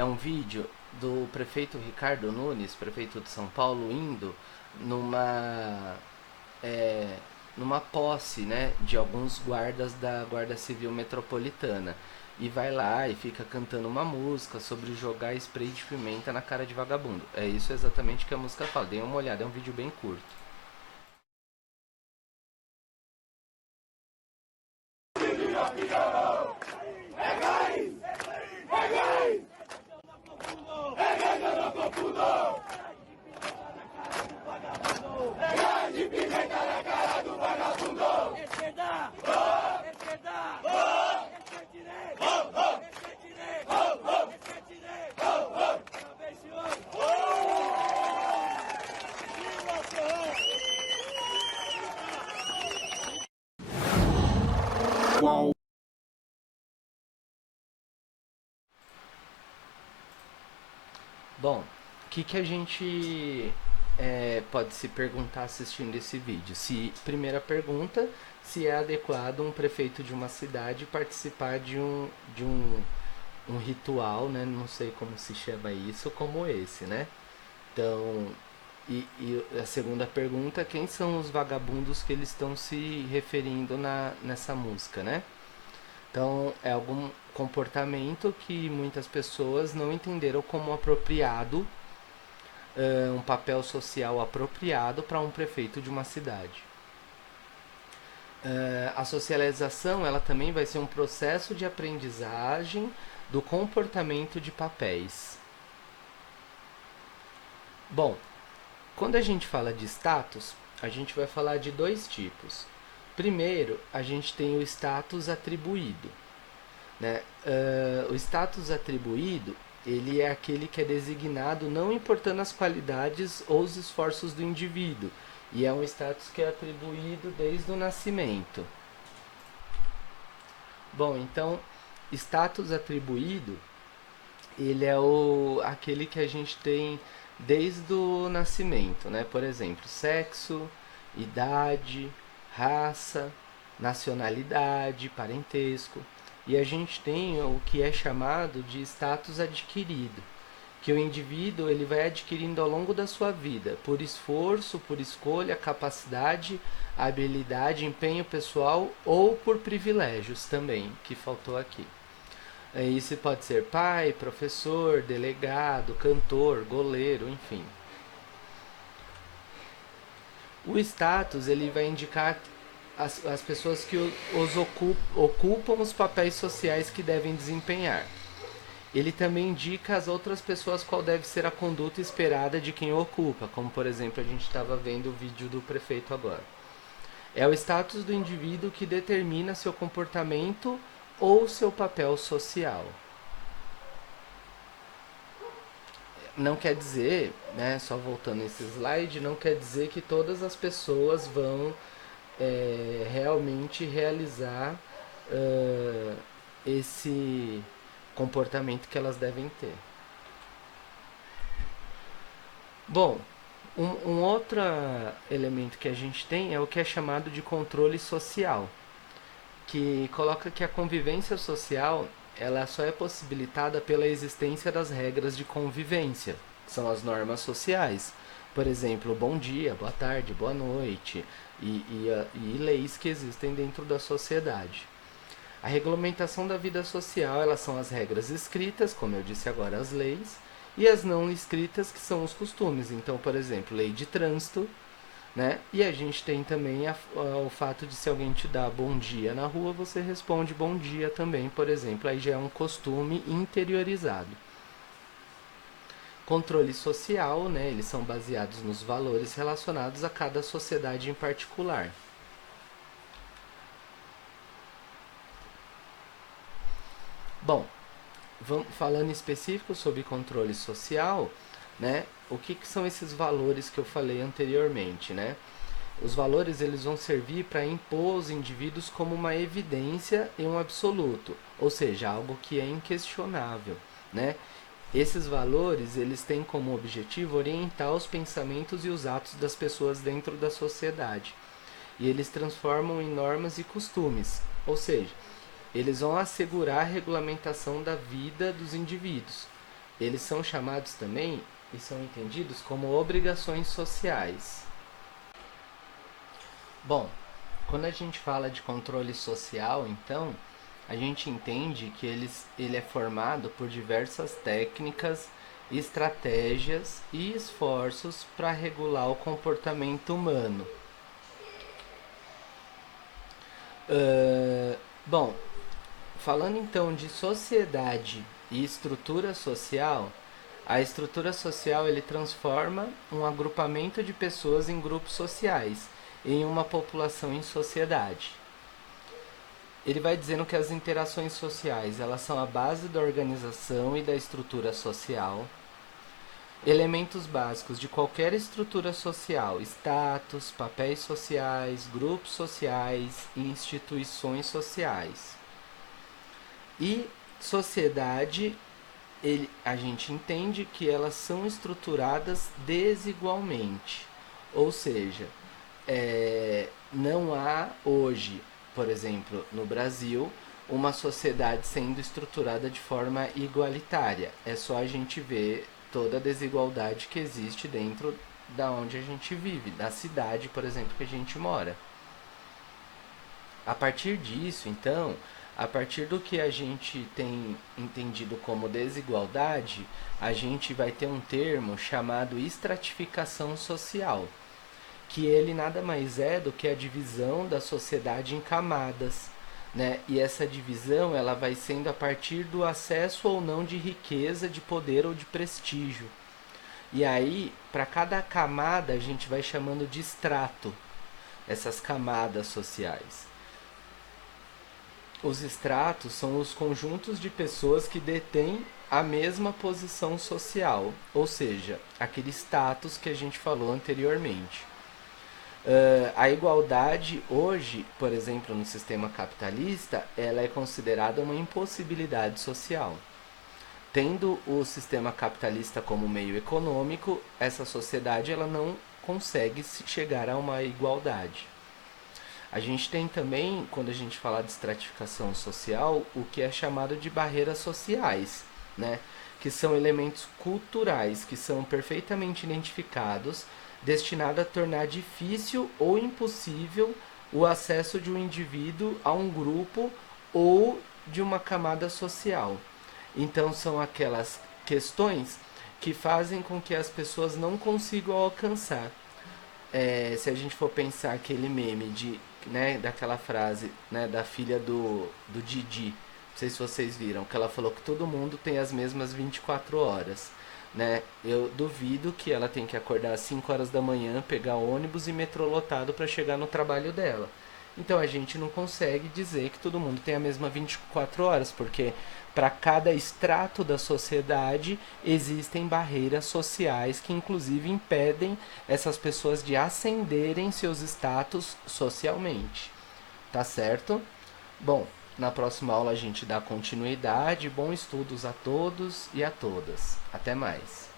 é um vídeo do prefeito Ricardo Nunes, prefeito de São Paulo, indo numa é, numa posse, né, de alguns guardas da Guarda Civil Metropolitana. E vai lá e fica cantando uma música sobre jogar spray de pimenta na cara de vagabundo. É isso exatamente que a música fala. Dê uma olhada, é um vídeo bem curto. Esquerda! Esquerda! Esquerda direita! Esquerda direita! Esquerda direita! Parabéns, senhor! Viva o Ferrão! Bom, o que a gente pode se perguntar assistindo esse vídeo? Primeira pergunta, se é adequado um prefeito de uma cidade participar de um ritual, né? Não sei como se chama isso, como esse, né? Então, e a segunda pergunta, quem são os vagabundos que eles estão se referindo nessa música, né? Então, é algum comportamento que muitas pessoas não entenderam como apropriado, um papel social apropriado para um prefeito de uma cidade. A socialização ela também vai ser um processo de aprendizagem do comportamento de papéis. Bom, quando a gente fala de status, a gente vai falar de dois tipos. Primeiro, a gente tem o status atribuído. Né? O status atribuído ele é aquele que é designado não importando as qualidades ou os esforços do indivíduo, e é um status que é atribuído desde o nascimento. Bom, então, status atribuído ele é aquele que a gente tem desde o nascimento, né? Por exemplo, sexo, idade, raça, nacionalidade, parentesco. E a gente tem o que é chamado de status adquirido, que o indivíduo ele vai adquirindo ao longo da sua vida, por esforço, por escolha, capacidade, habilidade, empenho pessoal ou por privilégios também, que faltou aqui. Isso pode ser pai, professor, delegado, cantor, goleiro, enfim. O status ele vai indicar as pessoas que ocupam os papéis sociais que devem desempenhar. Ele também indica às outras pessoas qual deve ser a conduta esperada de quem o ocupa, como por exemplo a gente estava vendo o vídeo do prefeito agora. É o status do indivíduo que determina seu comportamento ou seu papel social. Não quer dizer, né, só voltando esse slide, não quer dizer que todas as pessoas vão realmente realizar esse comportamento que elas devem ter. Bom, um outro elemento que a gente tem é o que é chamado de controle social, que coloca que a convivência social ela só é possibilitada pela existência das regras de convivência, que são as normas sociais. Por exemplo, bom dia, boa tarde, boa noite e leis que existem dentro da sociedade. A regulamentação da vida social elas são as regras escritas, como eu disse agora, as leis, e as não escritas, que são os costumes. Então, por exemplo, lei de trânsito, né? E a gente tem também o fato de se alguém te dá bom dia na rua, você responde bom dia também, por exemplo. Aí já é um costume interiorizado. Controle social, né? Eles são baseados nos valores relacionados a cada sociedade em particular. Bom, falando em específico sobre controle social, né? O que são esses valores que eu falei anteriormente, né? Os valores eles vão servir para impor os indivíduos como uma evidência e um absoluto, ou seja, algo que é inquestionável, né? Esses valores eles têm como objetivo orientar os pensamentos e os atos das pessoas dentro da sociedade. E eles transformam em normas e costumes, ou seja, eles vão assegurar a regulamentação da vida dos indivíduos. eles são chamados também e são entendidos como obrigações sociais. Bom, quando a gente fala de controle social, então, a gente entende que ele é formado por diversas técnicas, estratégias e esforços para regular o comportamento humano. Bom, falando então de sociedade e estrutura social, a estrutura social ele transforma um agrupamento de pessoas em grupos sociais, em uma população em sociedade. Ele vai dizendo que as interações sociais elas são a base da organização e da estrutura social. Elementos básicos de qualquer estrutura social: status, papéis sociais, grupos sociais e instituições sociais. E sociedade, a gente entende que elas são estruturadas desigualmente. Ou seja, não há hoje, por exemplo, no Brasil, uma sociedade sendo estruturada de forma igualitária. É só a gente ver toda a desigualdade que existe dentro da onde a gente vive, da cidade, por exemplo, que a gente mora. A partir disso, então, a partir do que a gente tem entendido como desigualdade, a gente vai ter um termo chamado estratificação social, que ele nada mais é do que a divisão da sociedade em camadas, né? E essa divisão ela vai sendo a partir do acesso ou não de riqueza, de poder ou de prestígio. E aí, para cada camada, a gente vai chamando de estrato essas camadas sociais. Os estratos são os conjuntos de pessoas que detêm a mesma posição social, ou seja, aquele status que a gente falou anteriormente. A igualdade hoje, por exemplo, no sistema capitalista, ela é considerada uma impossibilidade social. Tendo o sistema capitalista como meio econômico, essa sociedade ela não consegue chegar a uma igualdade. A gente tem também, quando a gente fala de estratificação social, o que é chamado de barreiras sociais, né? Que são elementos culturais que são perfeitamente identificados, destinados a tornar difícil ou impossível o acesso de um indivíduo a um grupo ou de uma camada social. Então são aquelas questões que fazem com que as pessoas não consigam alcançar. Se a gente for pensar aquele meme daquela frase, né, da filha do Didi, não sei se vocês viram, que ela falou que todo mundo tem as mesmas 24 horas. Né? Eu duvido que ela tenha que acordar às 5 horas da manhã, pegar ônibus e metrô lotado para chegar no trabalho dela. Então a gente não consegue dizer que todo mundo tem a mesma 24 horas, porque para cada extrato da sociedade existem barreiras sociais que inclusive impedem essas pessoas de ascenderem seus status socialmente. Tá certo? Bom, na próxima aula a gente dá continuidade. Bons estudos a todos e a todas. Até mais.